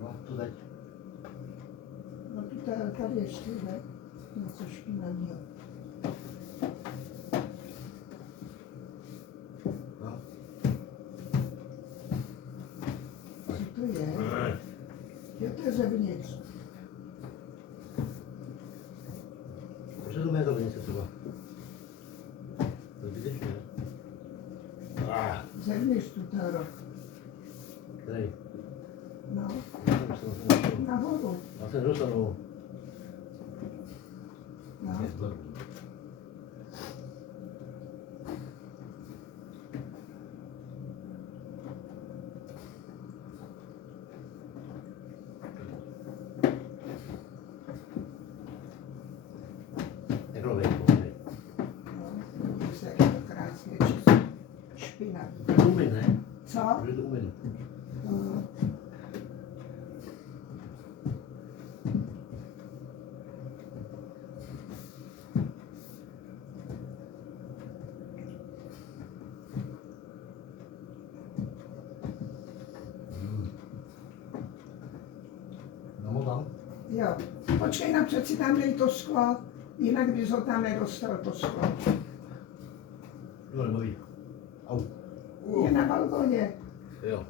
No, tutaj. No tady ještě jde něco špinavého. No. Co to je? Jo, to je zevnitř. Proč to mě to vynice třeba? To je zbytečné. Zevnitř tu taro. Který? No, Já nahoru. jsem dostal. No. Jak to vyjde? Vidíš se, jak je to krásně čistý. Špinavý. To umím, ne? Co? Že to umím. No. No, tam. Jo. Počkej, napřed si tam dej to sklo, jinak bys ho tam nedostal, to sklo. No, nebaví. Au. Je na balkoně. Jo.